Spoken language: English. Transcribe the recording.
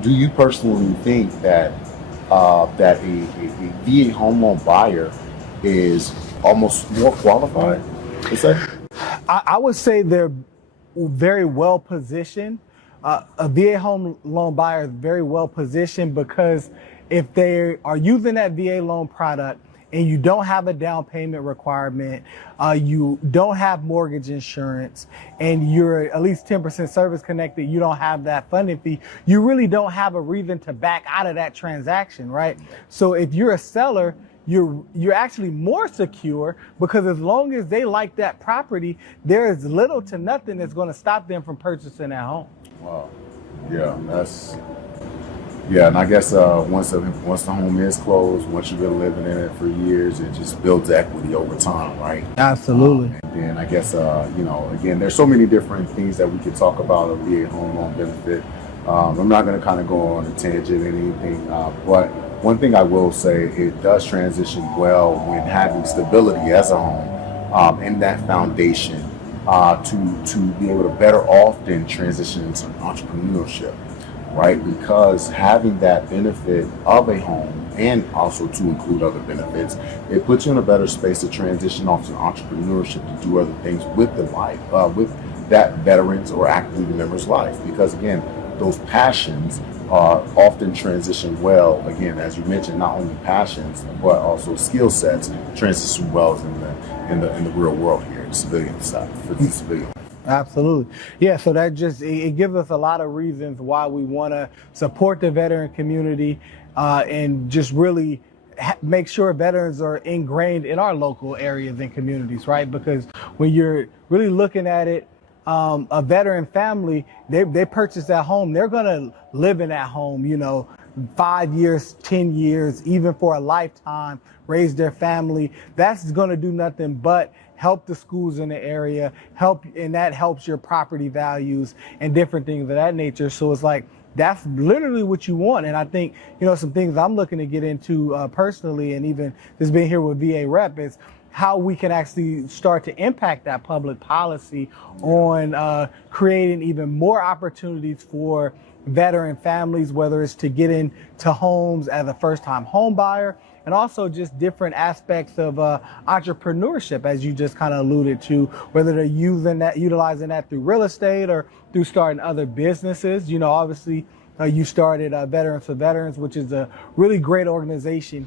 do you personally think that a VA home loan buyer is almost more qualified? Is that? I would say they're very well positioned. A VA home loan buyer is very well positioned because if they are using that VA loan product and you don't have a down payment requirement, you don't have mortgage insurance, and you're at least 10% service connected, you don't have that funding fee, you really don't have a reason to back out of that transaction, right? So if you're a seller, you're actually more secure because as long as they like that property, there is little to nothing that's going to stop them from purchasing that home. Wow. Yeah, and I guess once the home is closed, once you've been living in it for years, it just builds equity over time, right? Absolutely. And then I guess again, there's so many different things that we could talk about a VA home loan benefit. I'm not going to kind of go on a tangent or anything, but one thing I will say, it does transition well when having stability as a home and that foundation to be able to better often transition into entrepreneurship, right? Because having that benefit of a home and also to include other benefits, it puts you in a better space to transition off to entrepreneurship to do other things with the life, with that veteran's or active duty member's life. Because again, those passions are often transition well, again, as you mentioned, not only passions, but also skill sets transition well in the real world here, the civilian side, for the civilian. Absolutely. Yeah, so that just, it gives us a lot of reasons why we want to support the veteran community and just really make sure veterans are ingrained in our local areas and communities, right? Because when you're really looking at it, a veteran family, they purchase that home, they're going to live in that home, 5 years, 10 years, even for a lifetime, raise their family. That's going to do nothing but help the schools in the area, and that helps your property values and different things of that nature. So it's like, that's literally what you want. And I think, some things I'm looking to get into personally, and even just being here with VA Rep, is how we can actually start to impact that public policy on creating even more opportunities for veteran families, whether it's to get into homes as a first-time home buyer, and also just different aspects of entrepreneurship, as you just kind of alluded to, whether they're utilizing that through real estate or through starting other businesses. Obviously, you started Veterans for Veterans, which is a really great organization.